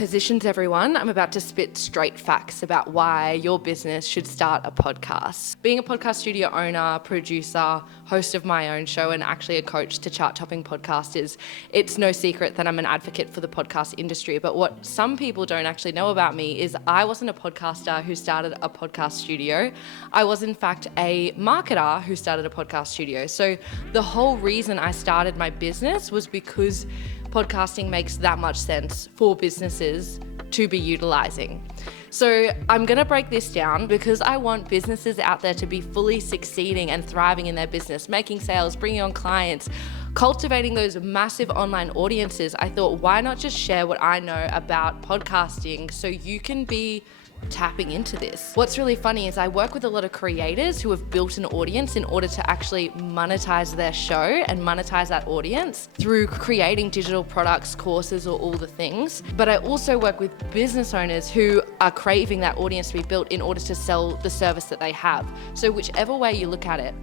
positions, everyone. I'm about to spit straight facts about why your business should start a podcast. Being a podcast studio owner, producer, host of my own show, and actually a coach to chart-topping podcasters, it's no secret that I'm an advocate for the podcast industry. But what some people don't actually know about me is I wasn't a podcaster who started a podcast studio. I was, in fact, a marketer who started a podcast studio. So the whole reason I started my business was because podcasting makes that much sense for businesses to be utilizing. So I'm going to break this down because I want businesses out there to be fully succeeding and thriving in their business, making sales, bringing on clients, cultivating those massive online audiences. I thought, why not just share what I know about podcasting so you can be tapping into this. What's really funny is I work with a lot of creators who have built an audience in order to actually monetize their show and monetize that audience through creating digital products, courses, or all the things. But I also work with business owners who are craving that audience to be built in order to sell the service that they have. So whichever way you look at it,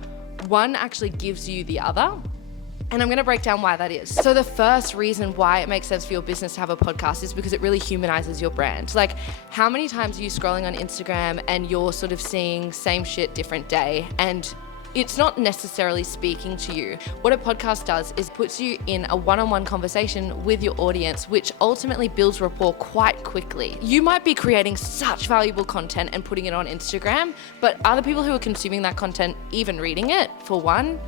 one actually gives you the other. And I'm going to break down why that is. So the first reason why it makes sense for your business to have a podcast is because it really humanizes your brand. Like, how many times are you scrolling on Instagram and you're sort of seeing same shit, different day, and it's not necessarily speaking to you? What a podcast does is puts you in a one-on-one conversation with your audience, which ultimately builds rapport quite quickly. You might be creating such valuable content and putting it on Instagram, but are the people who are consuming that content even reading it, for one?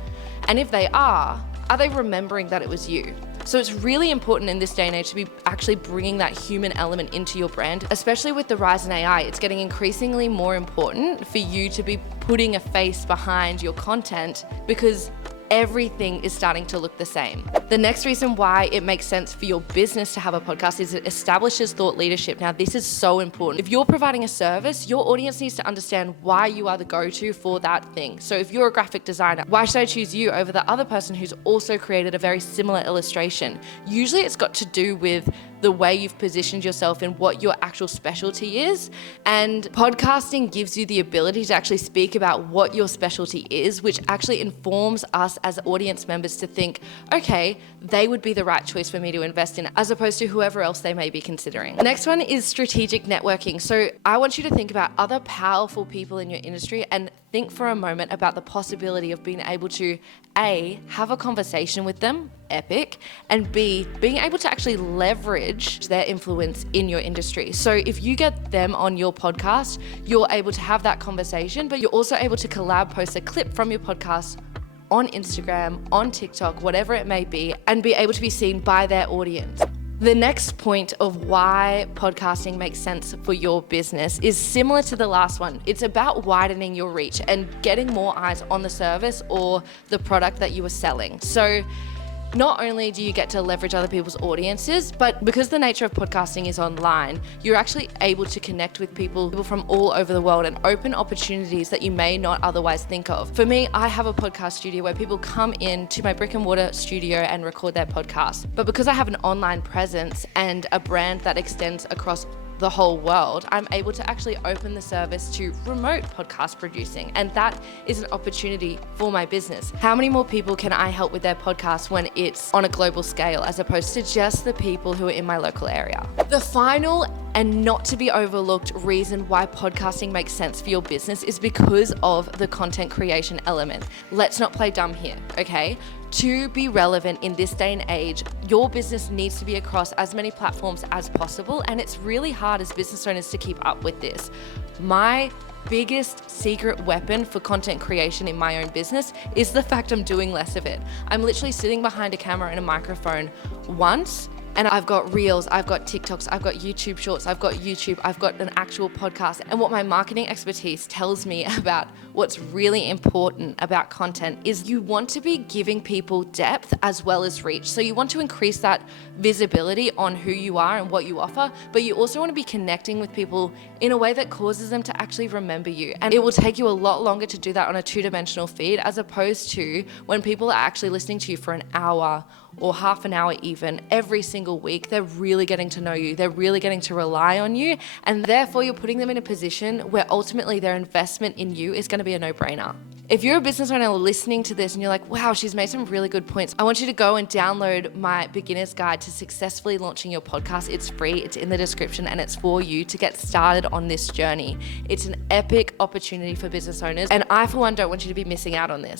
And if they are they remembering that it was you? So it's really important in this day and age to be actually bringing that human element into your brand, especially with the rise in AI. It's getting increasingly more important for you to be putting a face behind your content because everything is starting to look the same. The next reason why it makes sense for your business to have a podcast is it establishes thought leadership. Now, this is so important. If you're providing a service, your audience needs to understand why you are the go-to for that thing. So if you're a graphic designer, why should I choose you over the other person who's also created a very similar illustration? Usually it's got to do with the way you've positioned yourself and what your actual specialty is. And podcasting gives you the ability to actually speak about what your specialty is, which actually informs us as audience members to think, okay, they would be the right choice for me to invest in, as opposed to whoever else they may be considering. The next one is strategic networking. So I want you to think about other powerful people in your industry and think for a moment about the possibility of being able to A, have a conversation with them, epic, and B, being able to actually leverage their influence in your industry. So if you get them on your podcast, you're able to have that conversation, but you're also able to collab, post a clip from your podcast on Instagram, on TikTok, whatever it may be, and be able to be seen by their audience. The next point of why podcasting makes sense for your business is similar to the last one. It's about widening your reach and getting more eyes on the service or the product that you are selling. So not only do you get to leverage other people's audiences, but because the nature of podcasting is online, you're actually able to connect with people from all over the world and open opportunities that you may not otherwise think of. For me, I have a podcast studio where people come in to my brick and mortar studio and record their podcast. But because I have an online presence and a brand that extends across the whole world, I'm able to actually open the service to remote podcast producing. And that is an opportunity for my business. How many more people can I help with their podcast when it's on a global scale as opposed to just the people who are in my local area? The final and not to be overlooked reason why podcasting makes sense for your business is because of the content creation element. Let's not play dumb here, okay? To be relevant in this day and age, your business needs to be across as many platforms as possible, and it's really hard as business owners to keep up with this. My biggest secret weapon for content creation in my own business is the fact I'm doing less of it. I'm literally sitting behind a camera and a microphone once, and I've got Reels, I've got TikToks, I've got YouTube Shorts, I've got YouTube, I've got an actual podcast. And what my marketing expertise tells me about what's really important about content is you want to be giving people depth as well as reach. So you want to increase that visibility on who you are and what you offer, but you also want to be connecting with people in a way that causes them to actually remember you. And it will take you a lot longer to do that on a two-dimensional feed as opposed to when people are actually listening to you for an hour or half an hour even every single week. They're really getting to know you. They're really getting to rely on you. And therefore you're putting them in a position where ultimately their investment in you is going to be a no-brainer. If you're a business owner listening to this and you're like, wow, she's made some really good points, I want you to go and download my beginner's guide to successfully launching your podcast. It's free, it's in the description, and it's for you to get started on this journey. It's an epic opportunity for business owners, and I, for one, don't want you to be missing out on this.